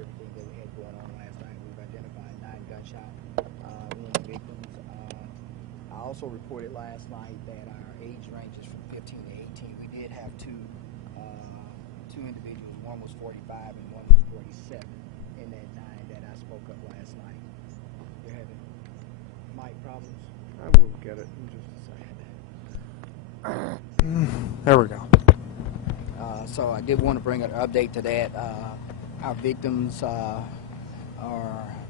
everything that we had going on last night. We've identified 9 gunshot wound victims. I also reported last night that our age ranges from 15 to 18. We did have two individuals. One was 45 and one was 47 in that 9 that I spoke up last night. You're having mic problems? I will get it in just a second. There we go. So I did want to bring an update to that. Our victims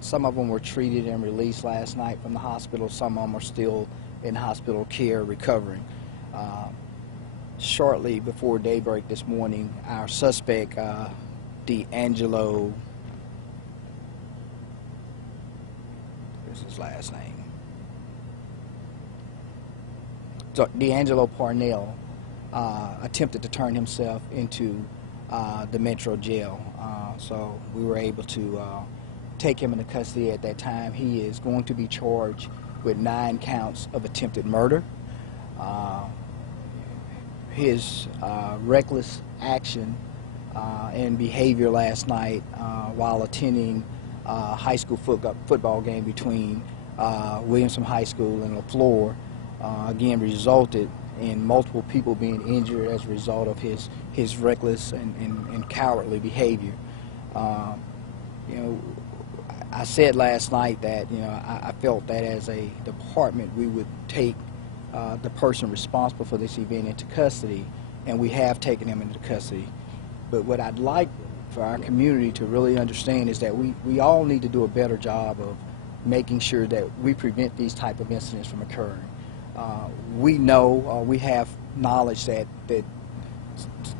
some of them were treated and released last night from the hospital. Some of them are still in hospital care recovering. Shortly before daybreak this morning, our suspect, D'Angelo, what's his last name? So D'Angelo Parnell attempted to turn himself into the Metro jail. So we were able to take him into custody at that time. He is going to be charged with 9 counts of attempted murder. His reckless action and behavior last night while attending a high school football game between Williamson High School and LaFleur again resulted in multiple people being injured as a result of his reckless and cowardly behavior. You know, I said last night that I felt that as a department we would take the person responsible for this event into custody, and we have taken him into custody. But what I'd like for our community to really understand is that we all need to do a better job of making sure that we prevent these type of incidents from occurring. We know, we have knowledge that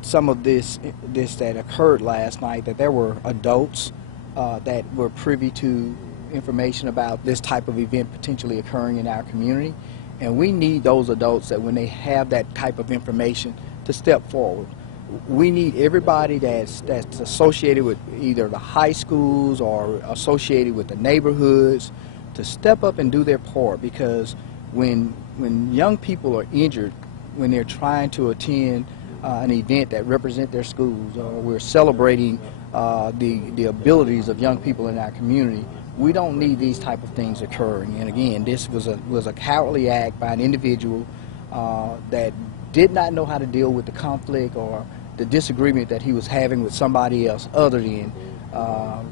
some of this that occurred last night, that there were adults that were privy to information about this type of event potentially occurring in our community. And we need those adults that when they have that type of information to step forward. We need everybody that's associated with either the high schools or associated with the neighborhoods to step up and do their part, because when young people are injured, when they're trying to attend an event that represent their schools, or we're celebrating the abilities of young people in our community, we don't need these type of things occurring. And again, this was a cowardly act by an individual that did not know how to deal with the conflict or the disagreement that he was having with somebody else, other than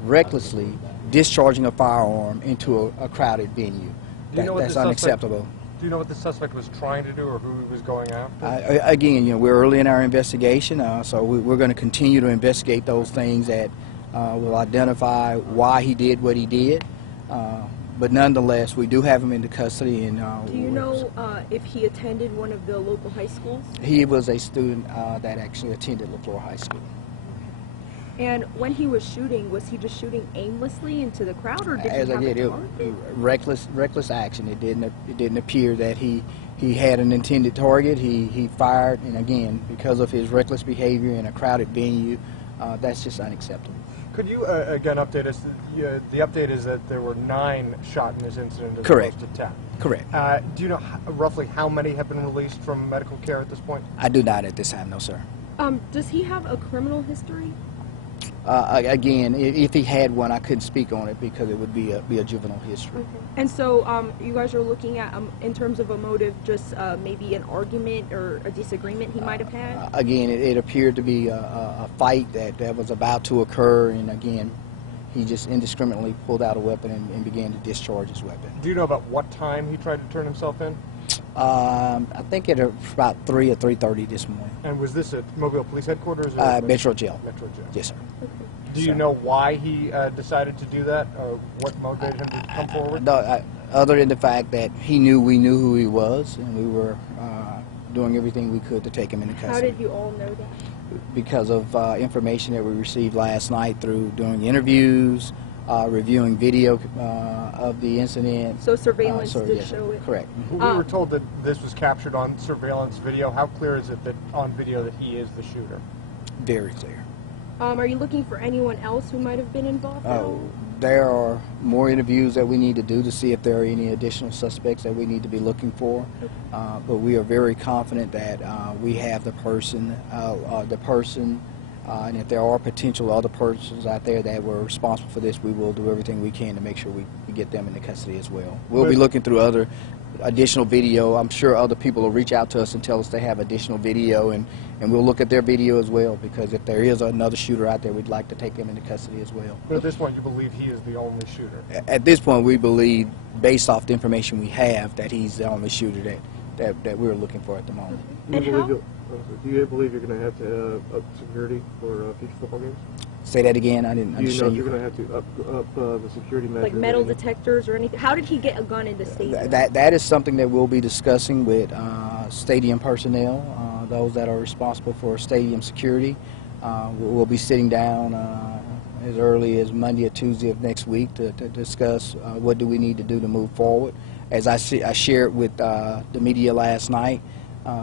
recklessly discharging a firearm into a crowded venue. That's unacceptable. Do you know what the suspect was trying to do or who he was going after? Again, we're early in our investigation, so we're going to continue to investigate those things that will identify why he did what he did. But nonetheless, we do have him into custody. And do you know if he attended one of the local high schools? He was a student that actually attended LaFleur High School. And when he was shooting, was he just shooting aimlessly into the crowd, or did he have a target? Reckless action. It didn't appear that he had an intended target. He fired, and again, because of his reckless behavior in a crowded venue, that's just unacceptable. Could you again update us? The update is that there were 9 shot in this incident as Correct. opposed to 10. Correct. Do you know roughly how many have been released from medical care at this point? I do not at this time, no, sir. Does he have a criminal history? Again, if he had one, I couldn't speak on it because it would be a juvenile history. Okay. And so you guys are looking at, in terms of a motive, just maybe an argument or a disagreement he might have had? Again, it appeared to be a fight that was about to occur, and again, he just indiscriminately pulled out a weapon and began to discharge his weapon. Do you know about what time he tried to turn himself in? I think at about 3 or 3:30 this morning. And was this at Mobile Police Headquarters? Or Metro Jail. Metro Jail. Yes, sir. Okay. Do you know why he decided to do that, or what motivated him to come forward? No, other than the fact that we knew who he was, and we were doing everything we could to take him into custody. How did you all know that? Because of information that we received last night through doing interviews, reviewing video of the incident. So surveillance did yes, show it? Correct. We were told that this was captured on surveillance video. How clear is it that on video that he is the shooter? Very clear. Are you looking for anyone else who might have been involved? There are more interviews that we need to do to see if there are any additional suspects that we need to be looking for. Okay. But we are very confident that we have the person And if there are potential other persons out there that were responsible for this, we will do everything we can to make sure we get them into custody as well. We'll be looking through other additional video. I'm sure other people will reach out to us and tell us they have additional video, and we'll look at their video as well, because if there is another shooter out there, we'd like to take them into custody as well. But at this point, you believe he is the only shooter? At this point, we believe, based off the information we have, that he's the only shooter that we're looking for at the moment. And how? Do you believe you're going to have to up security for future football games? Say that again. I didn't Do you know understand if you're going to have to up the security measures? Like metal detectors or anything? How did he get a gun in the stadium? That is something that we'll be discussing with stadium personnel, those that are responsible for stadium security. We'll be sitting down as early as Monday or Tuesday of next week to discuss what do we need to do to move forward. As I shared with the media last night,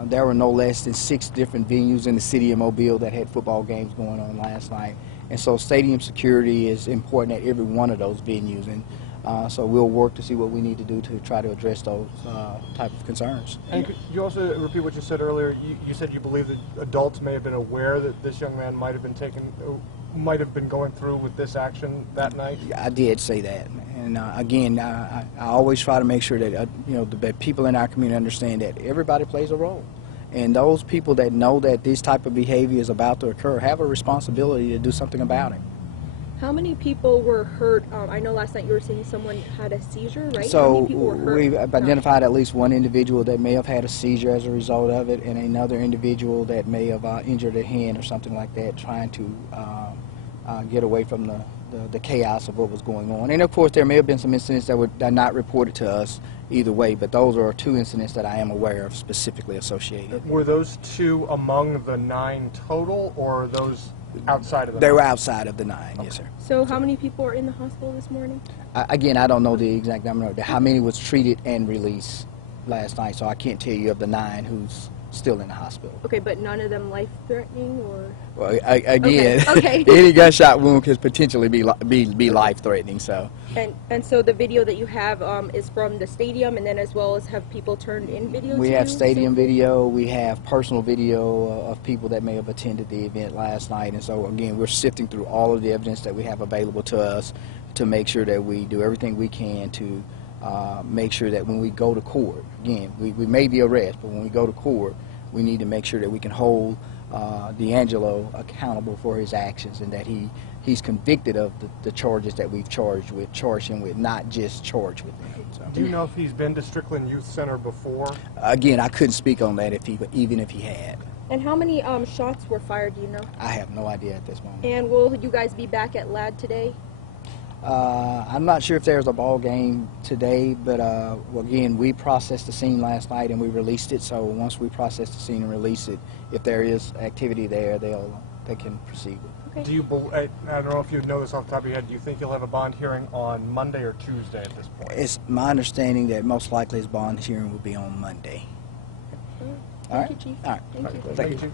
there were no less than 6 different venues in the city of Mobile that had football games going on last night. And so stadium security is important at every one of those venues. And so we'll work to see what we need to do to try to address those type of concerns. And could you also repeat what you said earlier? You said you believe that adults may have been aware that this young man might have been going through with this action that night? I did say that. And again, I always try to make sure that that people in our community understand that everybody plays a role. And those people that know that this type of behavior is about to occur have a responsibility to do something about it. How many people were hurt? I know last night you were saying someone had a seizure, right? How So many people were hurt? we've identified at least one individual that may have had a seizure as a result of it, and another individual that may have injured a hand or something like that, trying to get away from the chaos of what was going on. And of course, there may have been some incidents that were not reported to us either way, but those are 2 incidents that I am aware of specifically associated. Were those 2 among the 9 total, or are those outside of the 9? They were outside of the 9, yes, sir. So how many people are in the hospital this morning? Again, I don't know the exact number. How many was treated and released last night, so I can't tell you of the 9 who's still in the hospital. Okay, but none of them life-threatening, or? Well, again, Okay. any gunshot wound could potentially be life-threatening. So. And so the video that you have is from the stadium, and then as well as have people turned in videos. We have stadium video. We have personal video of people that may have attended the event last night. And so again, we're sifting through all of the evidence that we have available to us to make sure that we do everything we can to make sure that when we go to court, again, we may be arrested, but when we go to court, we need to make sure that we can hold D'Angelo accountable for his actions, and that he's convicted of the charges that we've charged him with, not just charged with them. So. Do you know if he's been to Strickland Youth Center before? Again, I couldn't speak on that even if he had. And how many shots were fired, do you know? I have no idea at this moment. And will you guys be back at LAD today? I'm not sure if there's a ball game today, but again, we processed the scene last night and we released it. So once we process the scene and release it, if there is activity there, they can proceed with it. Okay. Do you? I don't know if you know this off the top of your head. Do you think you'll have a bond hearing on Monday or Tuesday at this point? It's my understanding that most likely his bond hearing will be on Monday. Thank All right. you, Chief. All right. Thank you. Thank you.